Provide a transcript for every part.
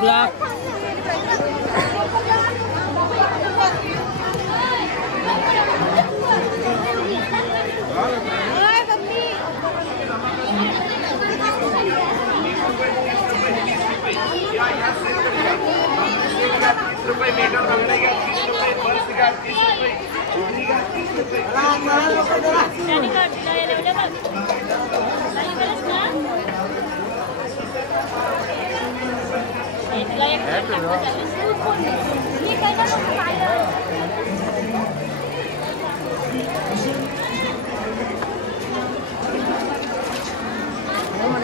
Blog.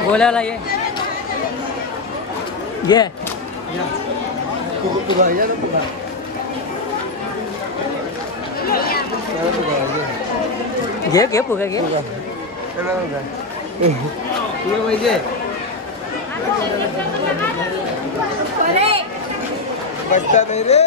बोलायला ये घे फुगा घे बचता नहीं रे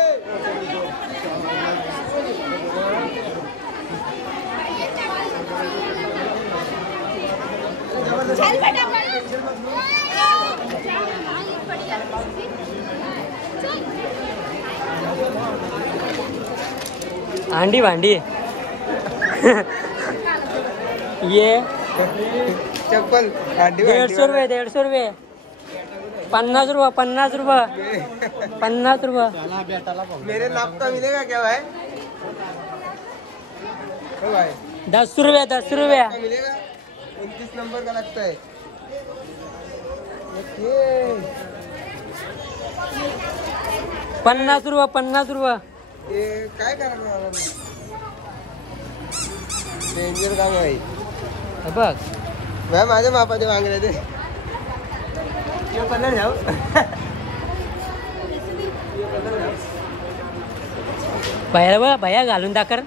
आंडी भांडी ये चप्पल 150 रुपये 150 रुपये 50 रुपये 50 रुपये 50 रुपये मेरे नाप का मिलेगा क्या भाई? भाई 10 रुपये 10 रुपये मिलेगा 29 नंबर का लगता है। 50 रुपये 50 रुपये ये काय करणार डेंजर काम आहे बघ भाई माझ्या मापाचे मागले ते भैया भैया घालून दाखर.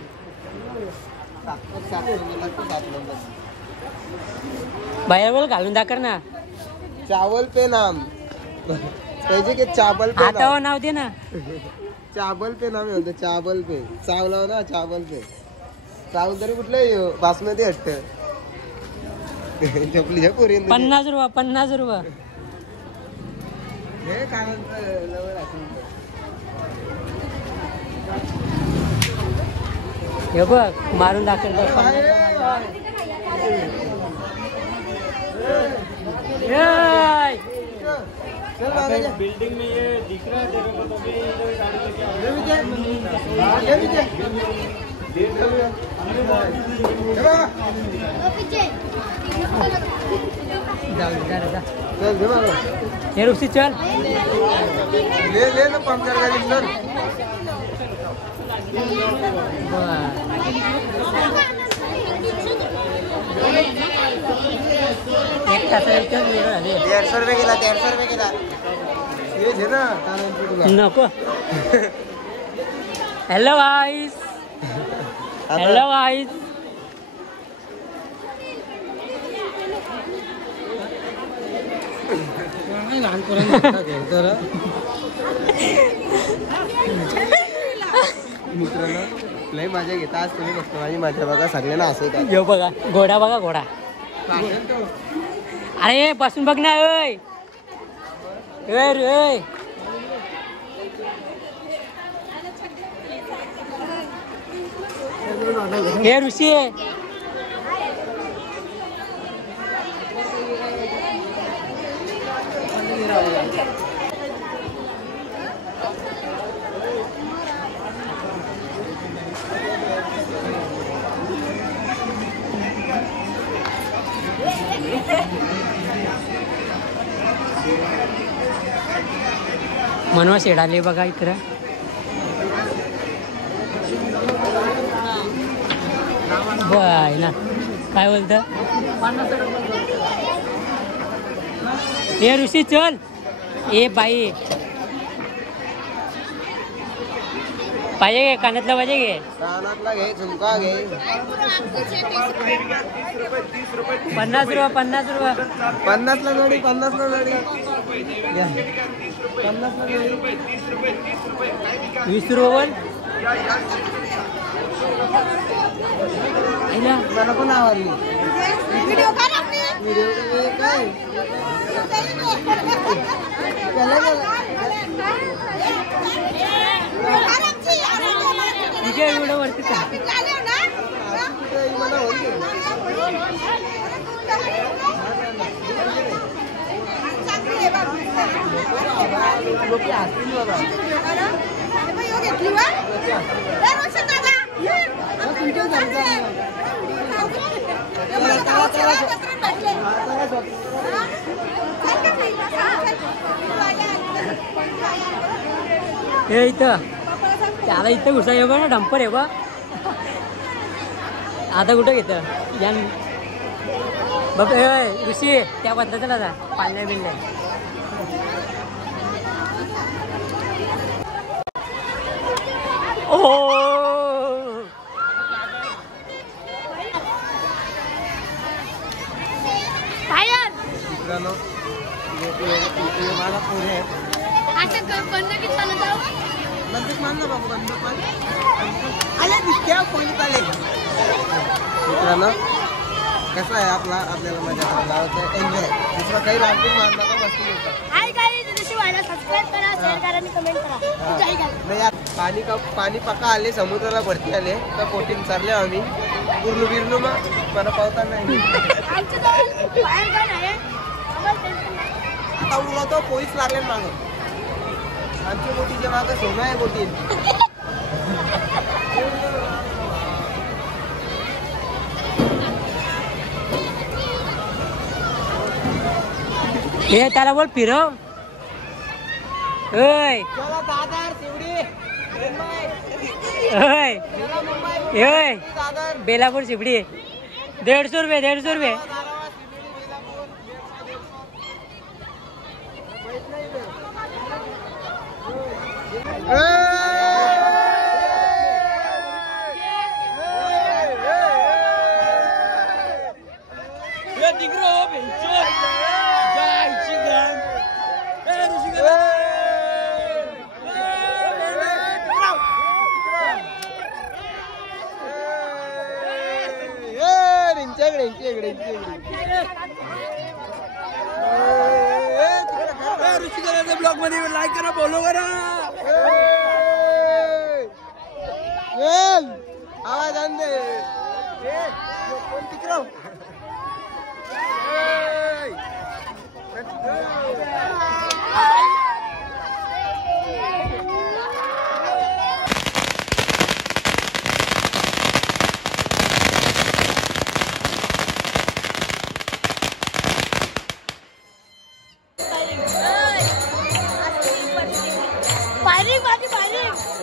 7 नंबर. भैया बोल घालून दाखर ना. चावल पे नाम पाहिजे की चावल पे आता नाम. नाव दे ना. चावल पे नाम होतं. चावल पे चावला ना चावल पे. चावल तरी कुठलं बासमती हट्ट झोपली पोरी. 50 रुपये 50 रुपये. हे कारण लवकर असेल. हे बघ मारून दाखल. बिल्डिंग में ये दिख रहा है तेरे को तो भी हे रुपी चल. ले ना पंक्चर गाडी सर. एक तासाच्या वेळ झाली. 150 रुपये गेला. 150 रुपये गेला. हे घे ना नको. हॅलो गाईस. हॅलो गाईस. मित्रांनो लय मजा घेता आज तुम्ही फक्त माझी मजा बघा सगळ्यांना असं काय. यो बघा घोडा बघा घोडा. अरे बसून बघ ना. ओय रे. हे ऋषी मनवा शेडाले बघा इकडं. बाय ना काय बोलत. हे ऋषी चल. ए बाई पाहिजे घे कानातलं पाहिजे घे. कानातला घे झुमका घे. 50 रुपये 50 रुपये. 50 ला जोडी. 50 ला जोडी. 50 ला जोडी. 20 रुपये बोल. मला पण आवडली. व्हिडिओ काय लागली? व्हिडिओ काय ठीक आहे एवढं वरती चल. मला होईल. लोक असतील बघा. हे इथं त्याला इथं घुसा आहे बघ ना. डंपर आहे बा. आता कुठं घेतं या बघ. ऋषी त्या बदला चला जा पाळण्या बिळण्या. ओ मित्रांनो मला पुढे नंतर मान ना बाबू. मित्रांनो कसं आहे आपल्याला मजा लावायचं एन्जॉय. दुसरा काही रामपूर मारला का मस्ती घेतात. पाणी पक्का आले समुद्राला भरती आले तर बोटिंग चालले आम्ही. पूर्ण बिरलो मग मला पावता नाही. आता उलवतो पोलीस लागले मागं. आमच्या बोटीच्या मागं सोनं आहे बोटीत. हे त्याला बोल फिरव. ओय ओय बेलापूर शिपडी 150 रुपये 150 रुपये. इकडे ऋषिकेला ब्लॉग मध्ये लाईक करा फॉलो करा आवाज आणते फायरिंग माझी फायरिंग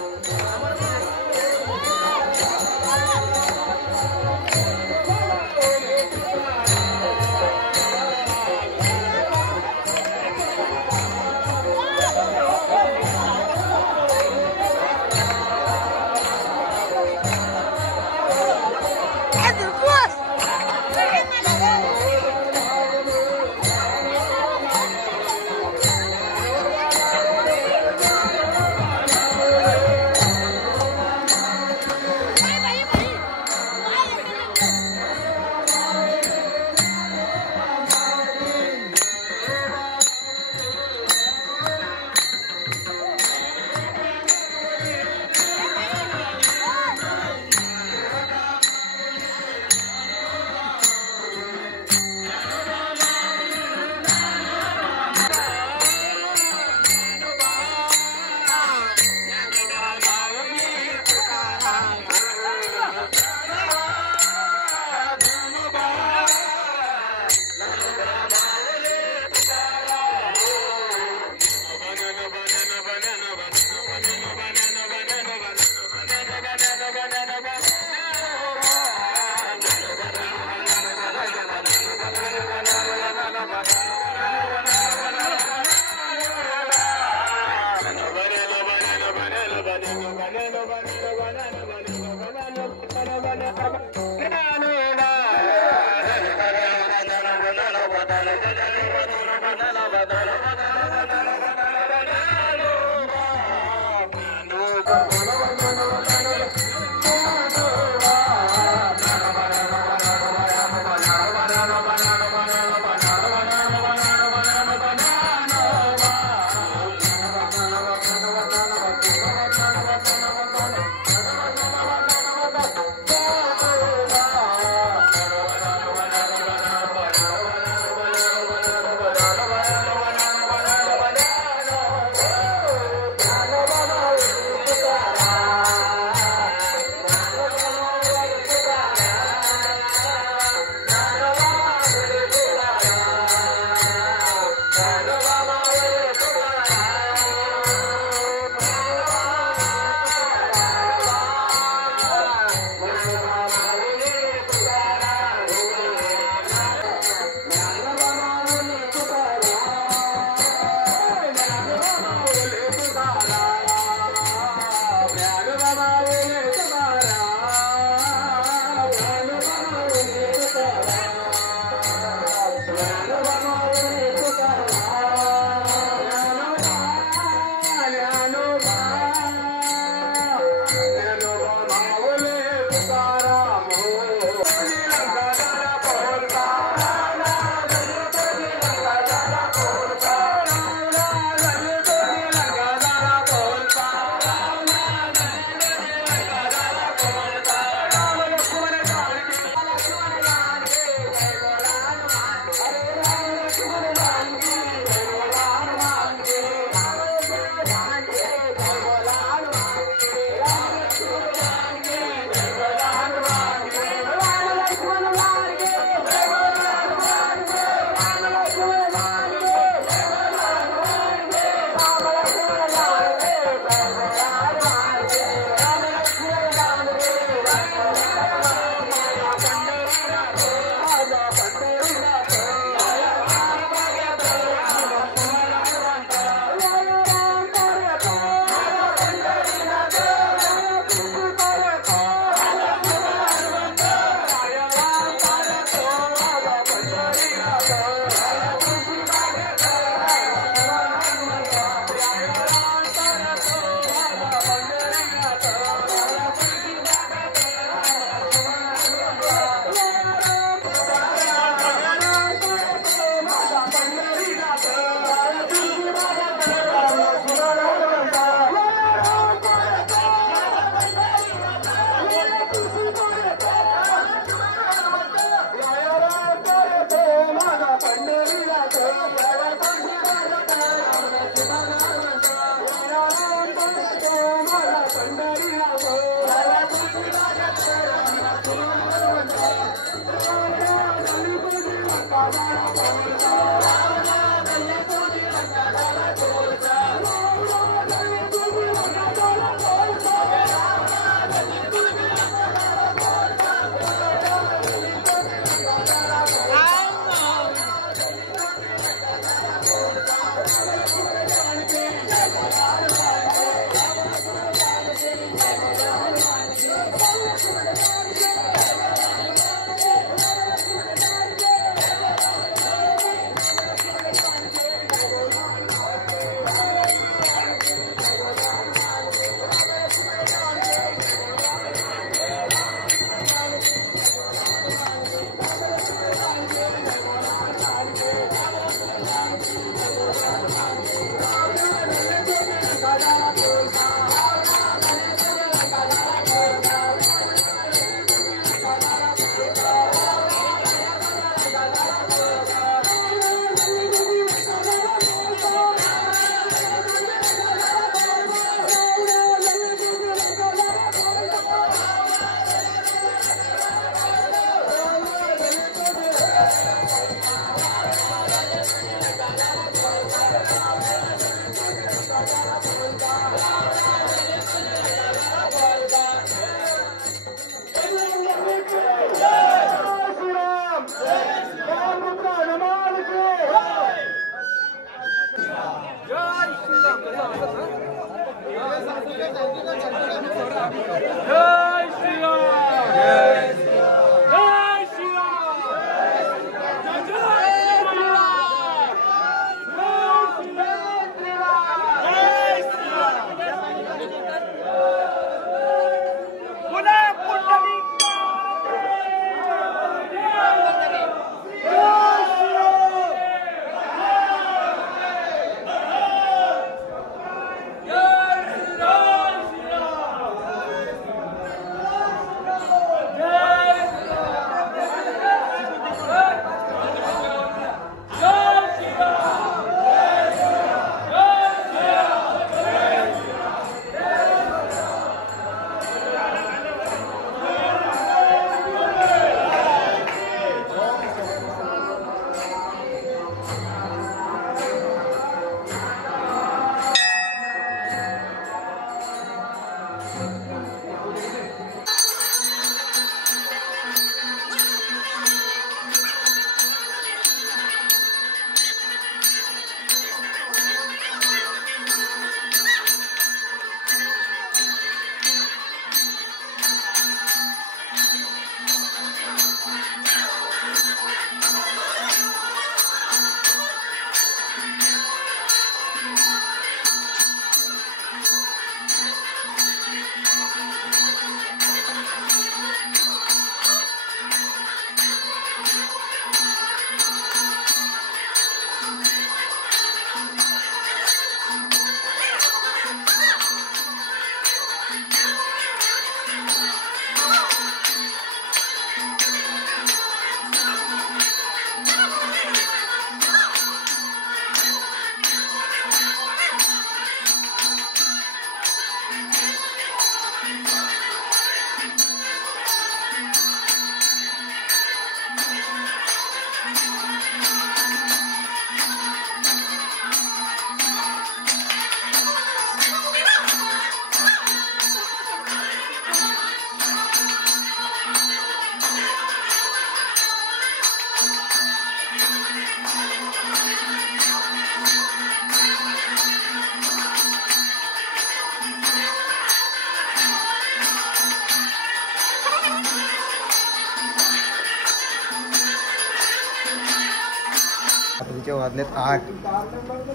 रात्रीचे वाजलेत 8.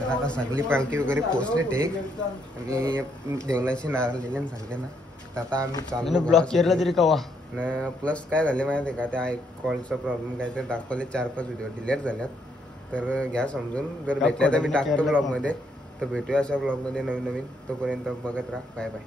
तर आता सगळी पालखी वगैरे पोहोचले टेक आणि देवलांशी नारळलेले सांगते ना. तर आता आम्ही चालू ब्लॉक केला तरी कवा. प्लस काय झाले माहिती आहे का, त्या कॉलचा प्रॉब्लेम काय ते दाखवले 4-5 व्हिडिओ डिलीट झाल्यात. तर घ्या समजून, जर भेटल्या तर मी टाकतो ब्लॉगमध्ये. तर भेटूया अशा ब्लॉगमध्ये नवीन. तोपर्यंत बघत राहा. Bye bye.